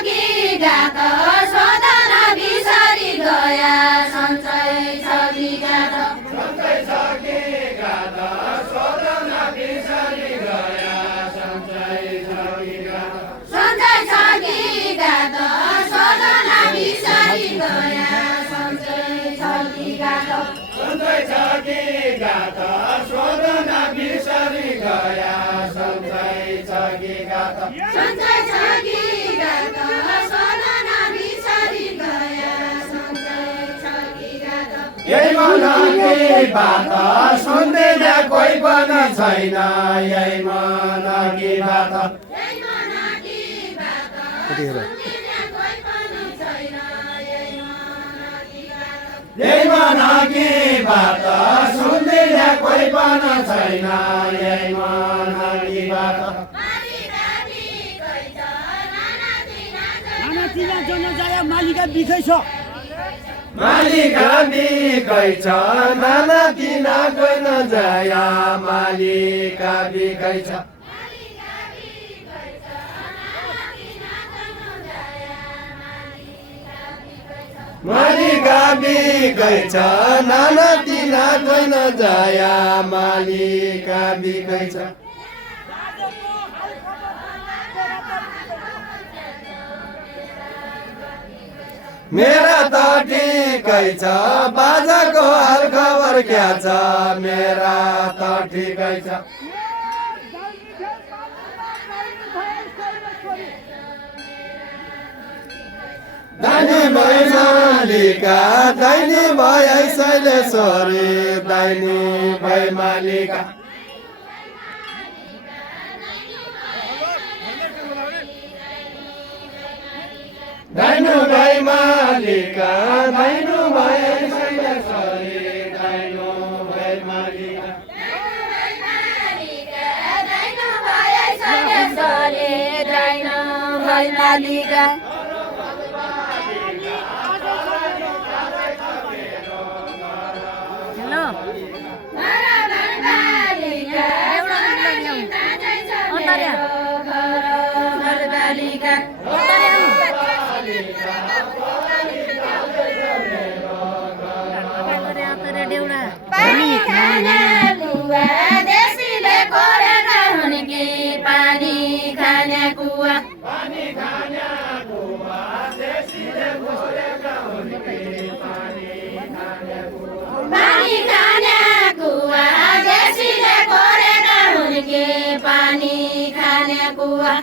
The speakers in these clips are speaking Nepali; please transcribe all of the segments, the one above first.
छकी गात सोधन बिसरी गया सञ्चय छकी गात सधैँ छकी गात सोधन बिसरी गया सञ्चय छकी गात सञ्चय छकी गात सोधन बिसरी गया सञ्चय छकी गात सधैँ छकी गात सोधन बिसरी गया सञ्चय छकी गात सञ्चय छकी गात सोधन बिसरी गया सञ्चय छकी गात यही मनकी बात सुन्दैन कोही पनि छैन यही मनकी बात यही मनकी बात सुन्दैन कोही पनि छैन यही मनकी बात यही मनकी बात सुन्दैन कोही पनि छैन यही मनकी बात नानातिना जनजाया मालिका बिखै छ मालिका बिकै छ नाना तिना कोही नजाया मालिका बिकै छ मालिका बिकै छ नाना तिना कोही नजाया मालिका बिकै छ मेरा त ठिकै छ बाजाको हाल खबर क्या छ मेरा त ठिकै छ दाइनी भई मालिका दाइनी भई शैलेश्वरी दाइनी भई मालिका दाइनु भई मालिका दाइनु भई शैलेश्वरी दाइनु भई मालिका मालिका पानी खाना कुवा देशीले कोरेका हुन् कि पानी खाने कुवा पानी खाने कुवा देशीले कोरेका हुन् कि पानी खाने कुवा पानी खाने कुवा देशीले कोरेका हुन् कि पानी खाने कुवा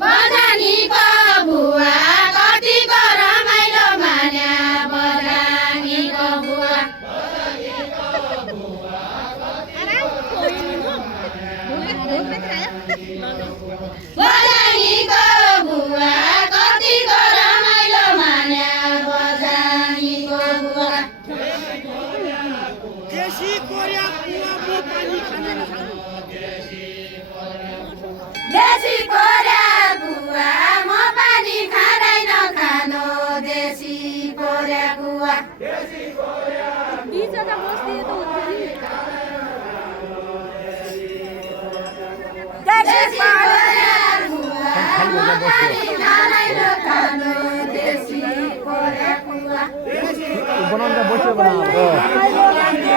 बजानीको बुवा कतिको रमाइलो मान्या बजानीको बुवा बजानीको बुवा कतिको रमाइलो मान्या बजानीको बुवा देशी कोरिया कुवाको पानी खाँदैन देशी कोरिया कुवा म पानी खाँदैन खानु देशी कोरिया कुवा देशी कोरिया कुवा म पानी खाँदैन खानु देशी कोरिया कुवा बनाउँदा बस्यो बनाउँदा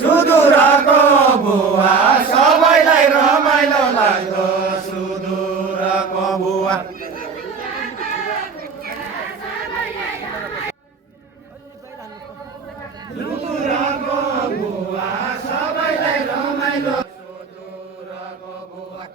सुदूरको बुवा सबैलाई रमाइलो लाग्दो सुदूरको बुवा सुदूरको बुवा सबैलाई रमाइलो सुदूरको बुवा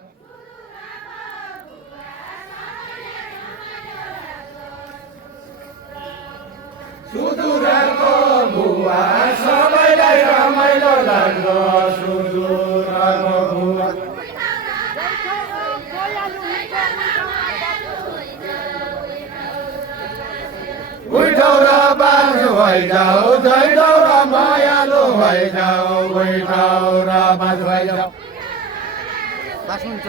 सुदूरको बुवा सबैलाई रमाइलो लाग्दो सुदूरको बुवा उठौ र बाजु भइजाऊ धैरौ र मायालु भइजाऊ उठौ र बाजु भइजाऊ बाँच्नुहुन्छ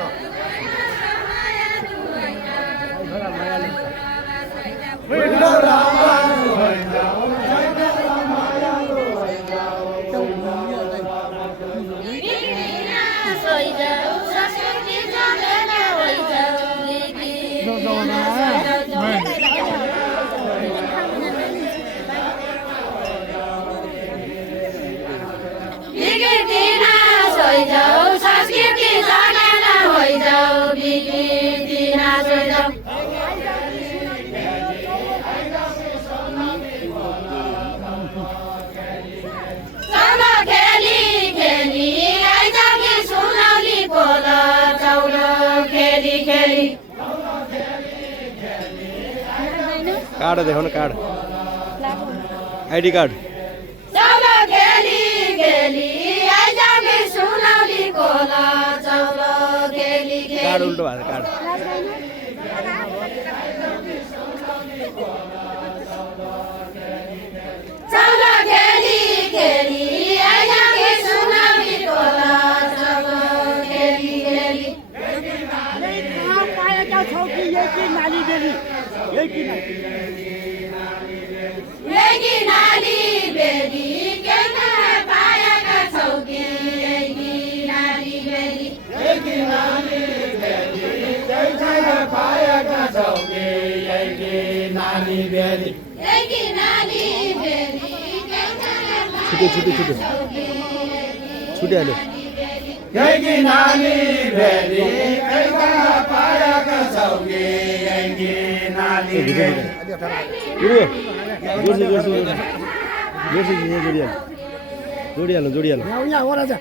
कार्ड देखो ना कार्ड आईडी कार्ड कार्ड उल्टो भएको कार्ड पाएका छौ कि यही नाली बेली छुटे छुटे छुटे छुटे हाल्यो जोडिहाल्नु यहाँ ओरा जा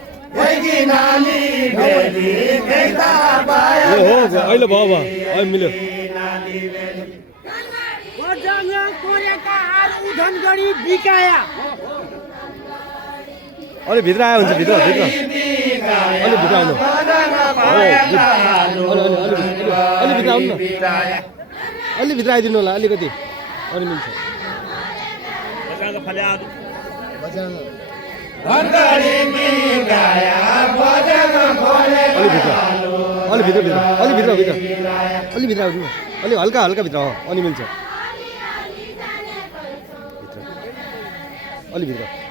अहिले भयो अहिले मिल्यो कोरेका हार उधन गरी बिकाया अलि भित्र आयो हुन्छ भित्र भित्र अलि भित्र आउनु अलि भित्र आउनु न अलि भित्र आइदिनु होला अलिकति अनि मिल्छ अलि भित्र अलि भित्र आउनु अलि हल्का हल्का भित्र हो अनि मिल्छ अलि भित्र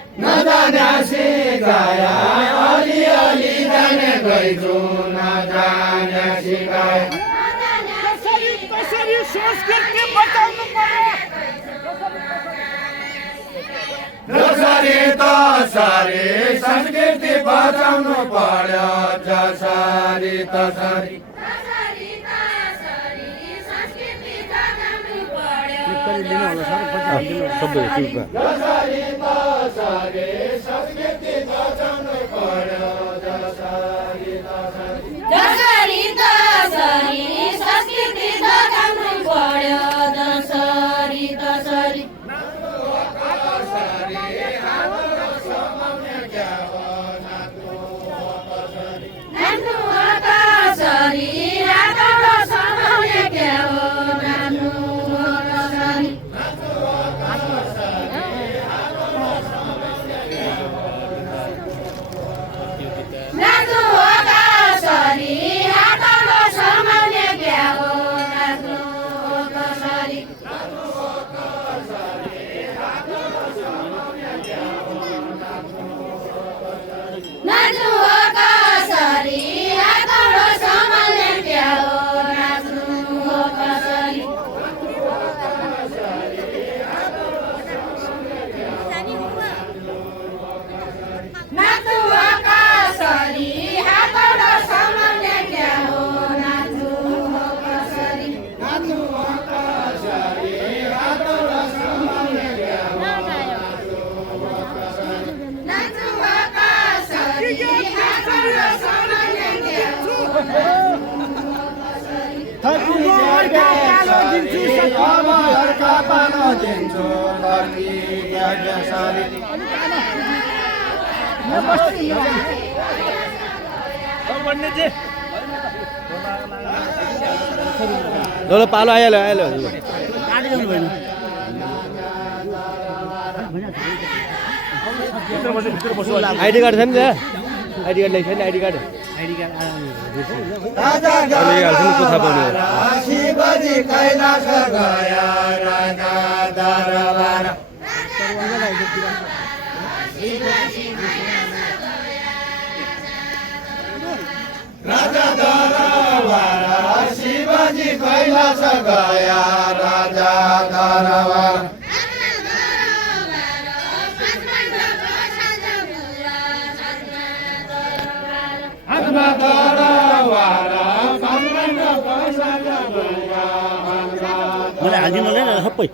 संस्कृति बचाउनु पर्यो संस्कृति बचाउनु पर्यो जसरी तसरी सबै ल पालो आइहाल्यो आइडी कार्ड छ नि त्यहाँ आइडी कार्ड ल्याइछ नि आइडी कार्ड राजा कोठा बन्यो। शिवजी कैलाश गया राजा दरबार राजा दरबार शिवजी कैलाश गया राजा दरबार आत्मा दरबार मलाई हालिदिनु होला नि सबै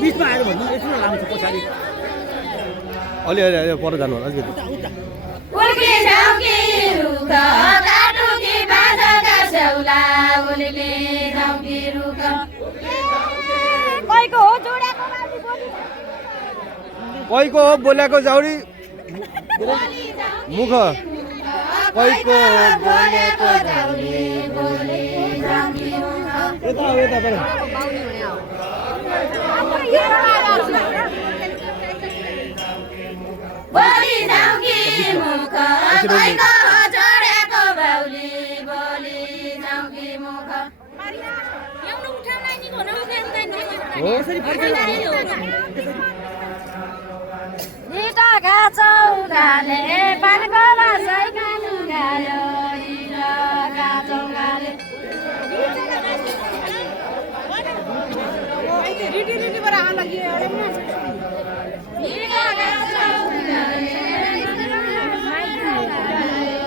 बिचमा आएर भन्नु यति लामो छ पछाडि अलि अलि पर जानु होला अलिकति कैको हो बोलेको जाउरी मुख कैको बोलेको जाउरी यता यता पर बोली जाऊंगी मुख कैको जोडेको बाउली बोली जाऊंगी मुख ल्याउनु उठाउलाई नि भन हो यसरी निटा घाचौलाले पानको